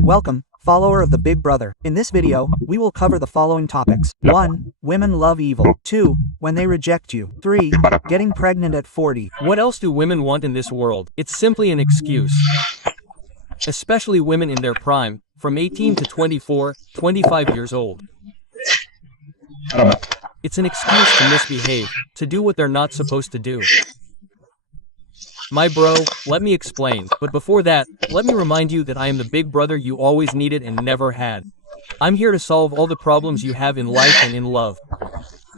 Welcome, follower of the Big Brother. In this video, we will cover the following topics. 1. Women love evil. 2. When they reject you. 3. Getting pregnant at 40. What else do women want in this world? It's simply an excuse. Especially women in their prime, from 18 to 24, 25 years old. It's an excuse to misbehave, to do what they're not supposed to do. My bro, let me explain, but before that, let me remind you that I am the big brother you always needed and never had. I'm here to solve all the problems you have in life and in love.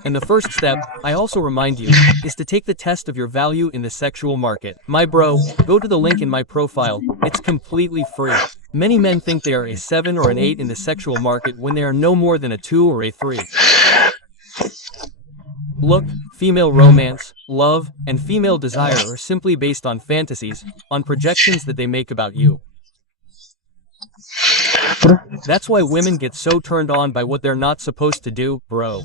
And the first step, I also remind you, is to take the test of your value in the sexual market. My bro, go to the link in my profile, it's completely free. Many men think they are a 7 or an 8 in the sexual market when they are no more than a 2 or a 3. Look, female romance, love, and female desire are simply based on fantasies, on projections that they make about you. That's why women get so turned on by what they're not supposed to do, bro.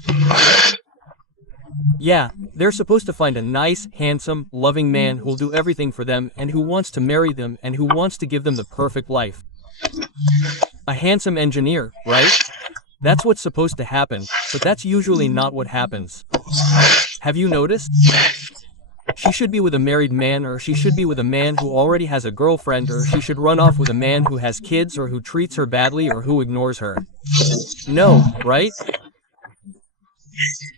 Yeah, they're supposed to find a nice, handsome, loving man who'll do everything for them and who wants to marry them and who wants to give them the perfect life. A handsome engineer, right? That's what's supposed to happen, but that's usually not what happens. Have you noticed? She should be with a married man, or she should be with a man who already has a girlfriend, or she should run off with a man who has kids or who treats her badly or who ignores her. No, right?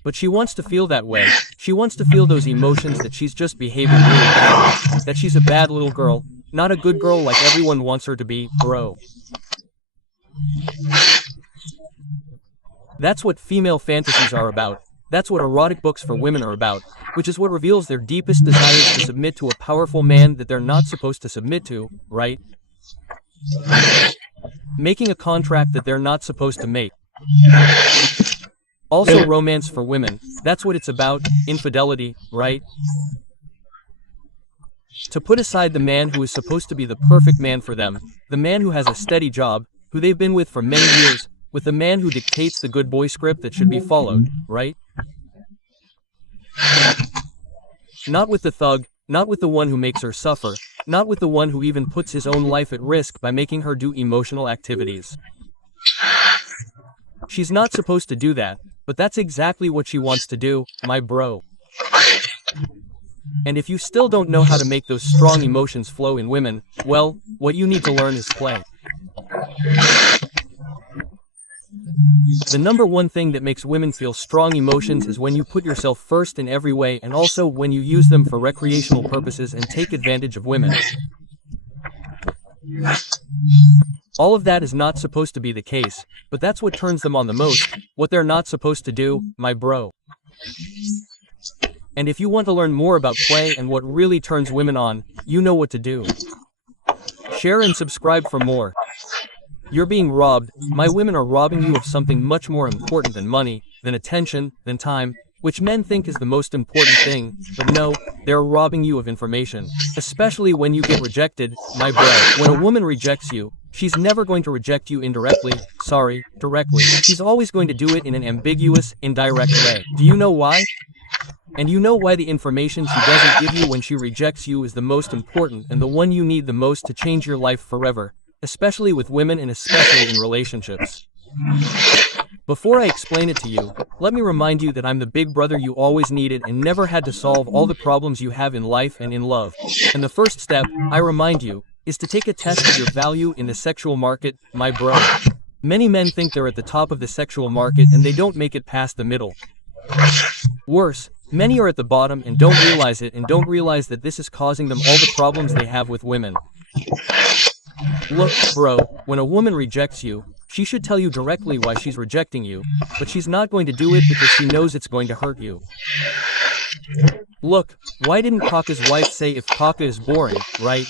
But she wants to feel that way. She wants to feel those emotions that she's just behaving really badly, that she's a bad little girl, not a good girl like everyone wants her to be, bro. That's what female fantasies are about. That's what erotic books for women are about, which is what reveals their deepest desires to submit to a powerful man that they're not supposed to submit to, right? Making a contract that they're not supposed to make. Also romance for women, that's what it's about, infidelity, right? To put aside the man who is supposed to be the perfect man for them, the man who has a steady job, who they've been with for many years, with the man who dictates the good boy script that should be followed, right? Not with the thug, not with the one who makes her suffer, not with the one who even puts his own life at risk by making her do emotional activities. She's not supposed to do that, but that's exactly what she wants to do, my bro. And if you still don't know how to make those strong emotions flow in women, well, what you need to learn is play. The number one thing that makes women feel strong emotions is when you put yourself first in every way, and also when you use them for recreational purposes and take advantage of women. All of that is not supposed to be the case, but that's what turns them on the most, what they're not supposed to do, my bro. And if you want to learn more about play and what really turns women on, you know what to do. Share and subscribe for more. You're being robbed. My women are robbing you of something much more important than money, than attention, than time, which men think is the most important thing, but no, they're robbing you of information. Especially when you get rejected, my bro. When a woman rejects you, she's never going to reject you indirectly, directly. She's always going to do it in an ambiguous, indirect way. Do you know why? And you know why the information she doesn't give you when she rejects you is the most important and the one you need the most to change your life forever. Especially with women and especially in relationships. Before I explain it to you, let me remind you that I'm the big brother you always needed and never had to solve all the problems you have in life and in love. And the first step, I remind you, is to take a test of your value in the sexual market, my bro. Many men think they're at the top of the sexual market and they don't make it past the middle. Worse, many are at the bottom and don't realize it and don't realize that this is causing them all the problems they have with women. Look, bro, when a woman rejects you, she should tell you directly why she's rejecting you, but she's not going to do it because she knows it's going to hurt you. Look, why didn't Kaka's wife say if Kaka is boring, right?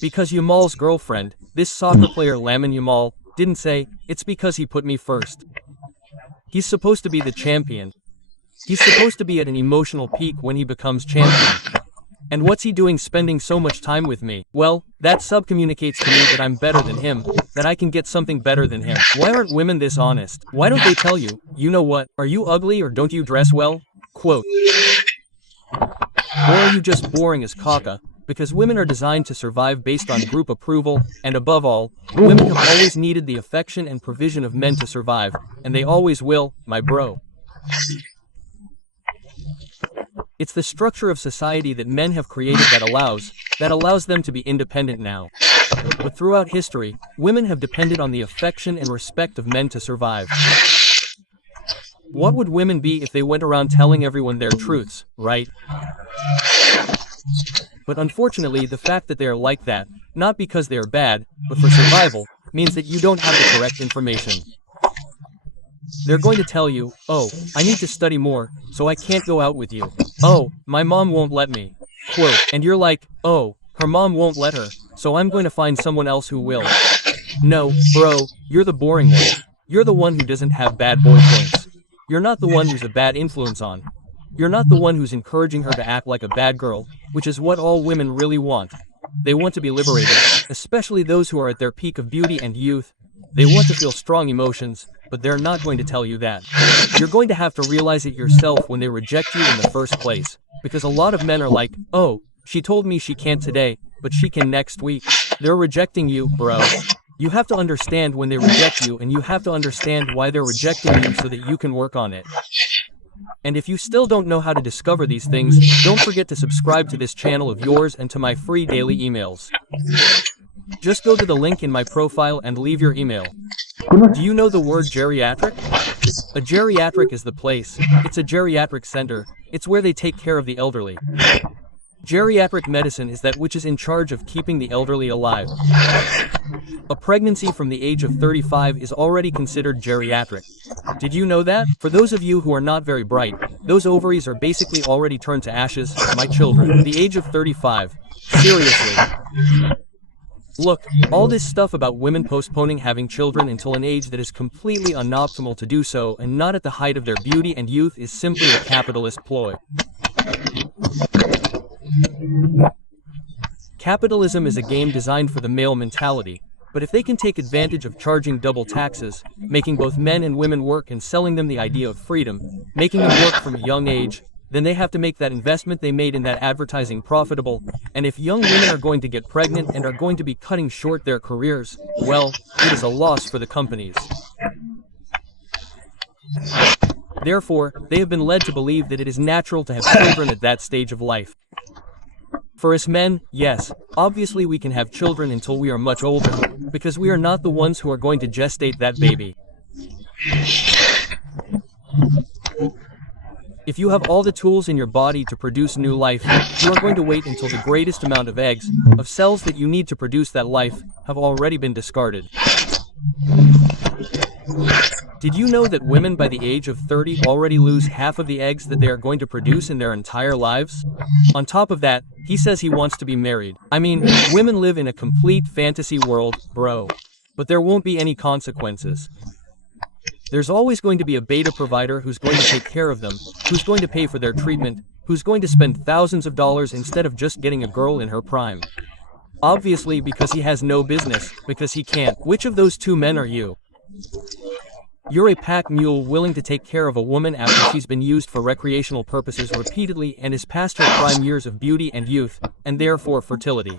Because Yamal's girlfriend, this soccer player Lamine Yamal, didn't say, it's because he put me first. He's supposed to be the champion. He's supposed to be at an emotional peak when he becomes champion. And what's he doing spending so much time with me? Well, that subcommunicates to me that I'm better than him, that I can get something better than him. Why aren't women this honest? Why don't they tell you, you know what, are you ugly or don't you dress well? Quote. Or are you just boring as Kaka? Because women are designed to survive based on group approval, and above all, women have always needed the affection and provision of men to survive, and they always will, my bro. It's the structure of society that men have created that allows them to be independent now. But throughout history, women have depended on the affection and respect of men to survive. What would women be if they went around telling everyone their truths, right? But unfortunately, the fact that they are like that, not because they are bad, but for survival, means that you don't have the correct information. They're going to tell you, oh, I need to study more, so I can't go out with you. Oh, my mom won't let me. Quote, and you're like, oh, her mom won't let her, so I'm going to find someone else who will. No, bro, you're the boring one. You're the one who doesn't have bad boy points. You're not the one who's a bad influence on. You're not the one who's encouraging her to act like a bad girl, which is what all women really want. They want to be liberated, especially those who are at their peak of beauty and youth. They want to feel strong emotions, but they're not going to tell you that. You're going to have to realize it yourself when they reject you in the first place. Because a lot of men are like, oh, she told me she can't today, but she can next week. They're rejecting you, bro. You have to understand when they reject you, and you have to understand why they're rejecting you so that you can work on it. And if you still don't know how to discover these things, don't forget to subscribe to this channel of yours and to my free daily emails. Just go to the link in my profile and leave your email. Do you know the word geriatric? A geriatric is the place. It's a geriatric center. It's where they take care of the elderly. Geriatric medicine is that which is in charge of keeping the elderly alive. A pregnancy from the age of 35 is already considered geriatric. Did you know that? For those of you who are not very bright, those ovaries are basically already turned to ashes, my children. The age of 35. Seriously. Look, all this stuff about women postponing having children until an age that is completely unoptimal to do so and not at the height of their beauty and youth is simply a capitalist ploy. Capitalism is a game designed for the male mentality, but if they can take advantage of charging double taxes, making both men and women work and selling them the idea of freedom, making them work from a young age, then they have to make that investment they made in that advertising profitable, and if young women are going to get pregnant and are going to be cutting short their careers, well, it is a loss for the companies. Therefore, they have been led to believe that it is natural to have children at that stage of life. For us men, yes, obviously we can have children until we are much older, because we are not the ones who are going to gestate that baby. If you have all the tools in your body to produce new life, you are going to wait until the greatest amount of eggs, of cells that you need to produce that life, have already been discarded. Did you know that women by the age of 30 already lose half of the eggs that they are going to produce in their entire lives? On top of that, he says he wants to be married. I mean, women live in a complete fantasy world, bro. But there won't be any consequences. There's always going to be a beta provider who's going to take care of them, who's going to pay for their treatment, who's going to spend thousands of dollars instead of just getting a girl in her prime. Obviously because he has no business, because he can't. Which of those two men are you? You're a pack mule willing to take care of a woman after she's been used for recreational purposes repeatedly and is past her prime years of beauty and youth, and therefore fertility.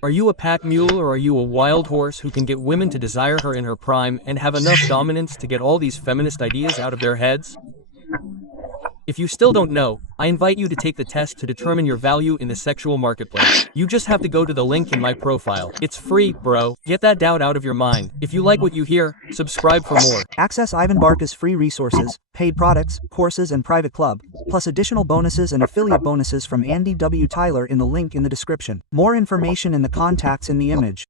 Are you a pack mule or are you a wild horse who can get women to desire her in her prime and have enough dominance to get all these feminist ideas out of their heads? If you still don't know, I invite you to take the test to determine your value in the sexual marketplace. You just have to go to the link in my profile. It's free, bro. Get that doubt out of your mind. If you like what you hear, subscribe for more. Access Ivan Barca's free resources, paid products, courses, and private club, plus additional bonuses and affiliate bonuses from Andy W. Tyler in the link in the description. More information in the contacts in the image.